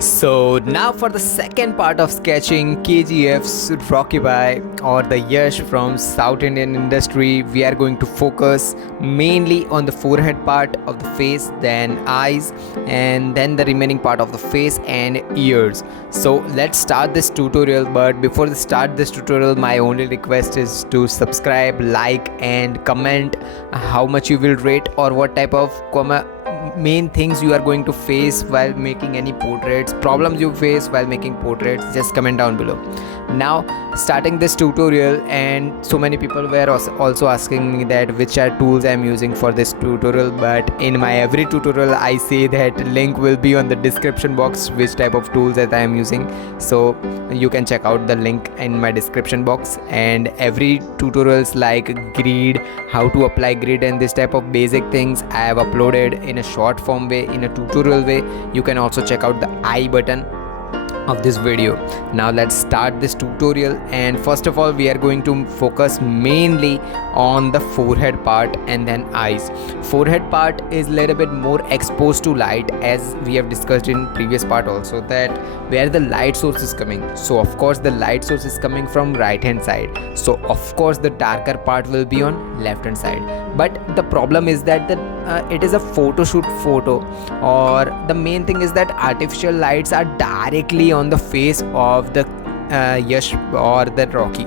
So now for the second part of sketching KGF's Rocky Bhai or the Yash from South Indian industry, we are going to focus mainly on the forehead part of the face, then eyes, and then the remaining part of the face and ears. So let's start this tutorial, but before we start this tutorial, my only request is to subscribe, like and comment how much you will rate or what type of main things you are going to face while making any portraits, problems you face while making portraits, just comment down below. Now starting this tutorial, and so many people were also asking me that which are tools I am using for this tutorial, but in my every tutorial I say that link will be on the description box which type of tools that I am using, so you can check out the link in my description box. And every tutorials like grid, how to apply grid and this type of basic things I have uploaded in a short form way, in a tutorial way. You can also check out the I button of this video. Now let's start this tutorial, and first of all we are going to focus mainly on the forehead part and then eyes. Forehead part is a little bit more exposed to light, as we have discussed in previous part also, that where the light source is coming. So of course the light source is coming from right hand side, so of course the darker part will be on left hand side. But the problem is that it is a photo shoot photo, or the main thing is that artificial lights are directly on the face of the Yash or the Rocky.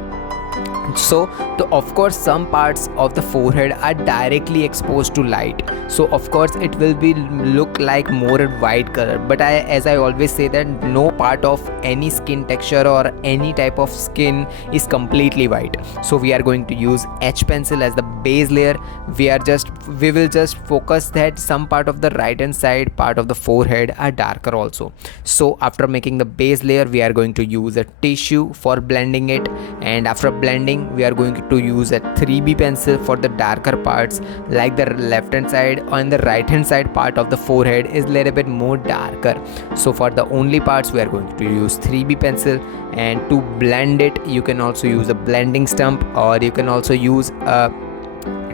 So of course some parts of the forehead are directly exposed to light, so of course it will be look like more white color. But as I always say that no part of any skin texture or any type of skin is completely white. So we are going to use H pencil as the base layer. We will just focus that some part of the right hand side part of the forehead are darker also. So after making the base layer, we are going to use a tissue for blending it, and after blending we are going to use a 3B pencil for the darker parts, like the left hand side and the right hand side part of the forehead is a little bit more darker. So for the only parts we are going to use 3B pencil, and to blend it you can also use a blending stump, or you can also use a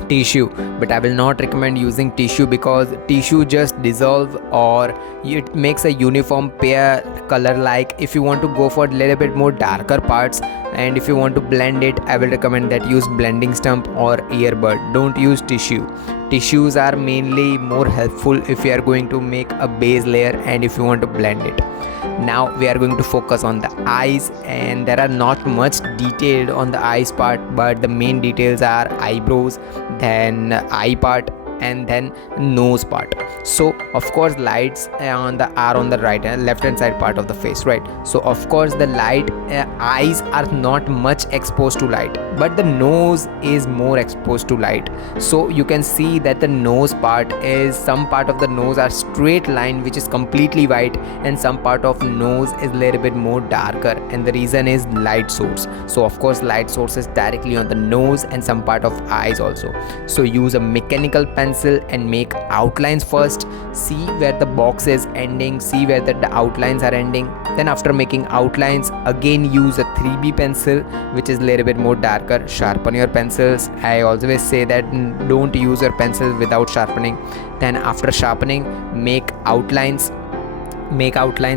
tissue. But I will not recommend using tissue because tissue just dissolve or it makes a uniform pair color. Like if you want to go for a little bit more darker parts and if you want to blend it, I will recommend that use blending stump or earbud. Don't use tissue. Tissues are mainly more helpful if you are going to make a base layer and if you want to blend it. Now we are going to focus on the eyes, and there are not much detailed on the eyes part, but the main details are eyebrows, then eye part, and then nose part. So of course lights are on the right and left hand side part of the face, right? So of course the eyes are not much exposed to light, but the nose is more exposed to light. So you can see that the nose part is, some part of the nose are straight line which is completely white, and some part of nose is a little bit more darker, and the reason is light source. So of course light source is directly on the nose and some part of eyes also. So use a mechanical pencil and make outlines first. See where the box is ending, see where the outlines are ending. Then after making outlines, again use a 3B pencil which is a little bit more darker. Sharpen your pencils. I always say that don't use your pencil without sharpening. Then after sharpening, make outlines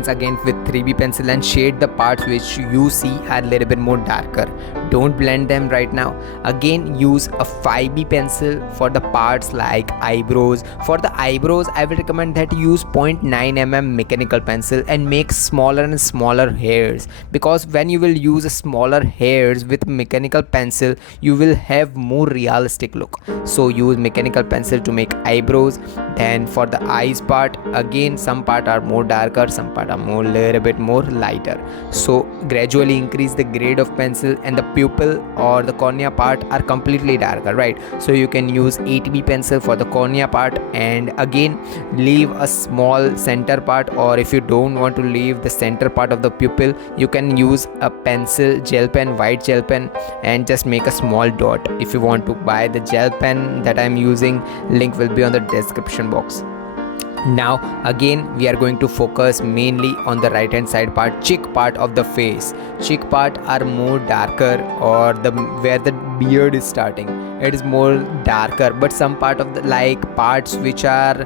again with 3B pencil and shade the parts which you see are a little bit more darker. Don't blend them right now. Again use a 5B pencil for the parts like eyebrows. For the eyebrows I will recommend that you use 0.9mm mechanical pencil and make smaller and smaller hairs, because when you will use smaller hairs with mechanical pencil you will have more realistic look. So use mechanical pencil to make eyebrows. Then for the eyes part, again some part are more darker, some part are more little bit more lighter. So gradually increase the grade of pencil, and the pupil or the cornea part are completely darker, right? So you can use 8B pencil for the cornea part, and again leave a small center part, or if you don't want to leave the center part of the pupil, you can use a pencil, gel pen, white gel pen, and just make a small dot. If you want to buy the gel pen that I'm using, link will be on the description box. Now again we are going to focus mainly on the right hand side part, cheek part of the face. Cheek part are more darker, or the where the beard is starting, it is more darker, but some part of the like parts which are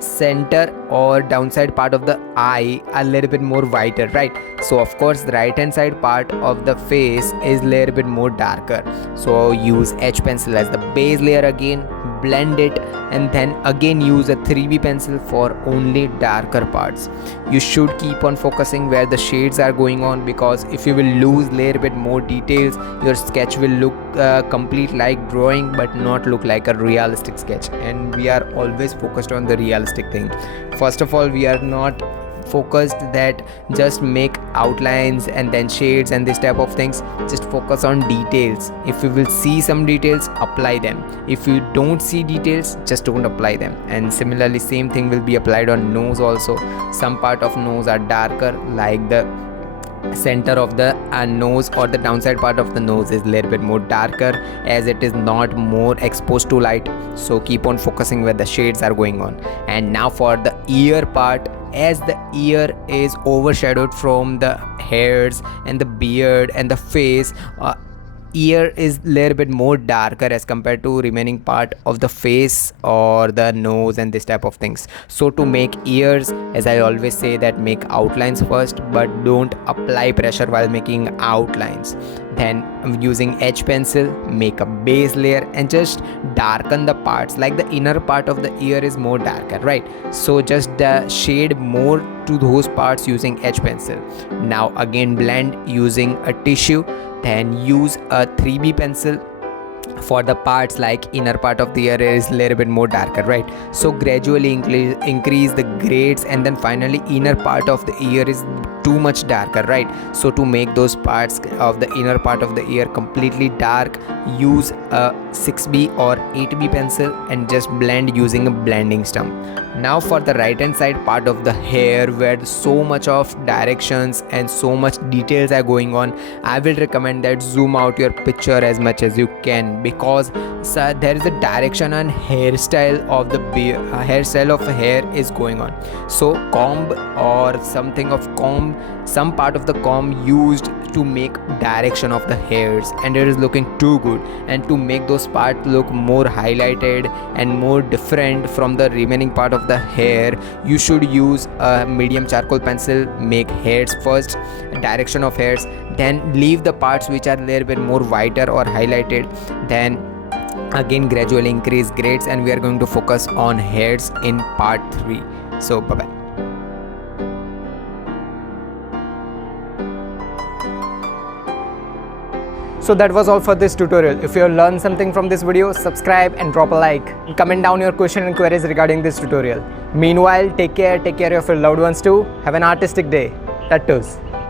center or downside part of the eye are a little bit more whiter, right? So of course the right hand side part of the face is a little bit more darker, so use H pencil as the base layer again, blend it, and then again use a 3B pencil for only darker parts. You should keep on focusing where the shades are going on, because if you will lose little bit more details, your sketch will look complete like drawing but not look like a realistic sketch. And we are always focused on the realistic thing. First of all, we are not focused that just make outlines and then shades and this type of things. Just focus on details. If you will see some details, apply them. If you don't see details, just don't apply them. And similarly same thing will be applied on nose also. Some part of nose are darker, like the center of the nose or the downside part of the nose is a little bit more darker, as it is not more exposed to light. So keep on focusing where the shades are going on. And now for the ear part, as the ear is overshadowed from the hairs and the beard and the face, ear is little bit more darker as compared to remaining part of the face or the nose and this type of things. So to make ears, as I always say, that make outlines first, but don't apply pressure while making outlines. Then using H pencil, make a base layer and just darken the parts, like the inner part of the ear is more darker, right? So just shade more to those parts using H pencil. Now again blend using a tissue, then use a 3B pencil for the parts like inner part of the ear is a little bit more darker, right? So gradually increase the grades, and then finally inner part of the ear is too much darker, right? So to make those parts of the inner part of the ear completely dark, use a 6B or 8B pencil and just blend using a blending stump. Now for the right hand side part of the hair, where so much of directions and so much details are going on, I will recommend that zoom out your picture as much as you can, because there is a direction and hairstyle of the hairstyle of hair is going on. So comb or something of comb, some part of the comb used to make direction of the hairs, and it is looking too good. And to make those parts look more highlighted and more different from the remaining part of the hair, you should use a medium charcoal pencil. Make hairs first, direction of hairs, then leave the parts which are a little bit more whiter or highlighted, then again gradually increase grades, and we are going to focus on hairs in part 3. So bye bye. So that was all for this tutorial. If you have learned something from this video, subscribe and drop a like. Comment down your question and queries regarding this tutorial. Meanwhile, take care of your loved ones too. Have an artistic day. Tattoos.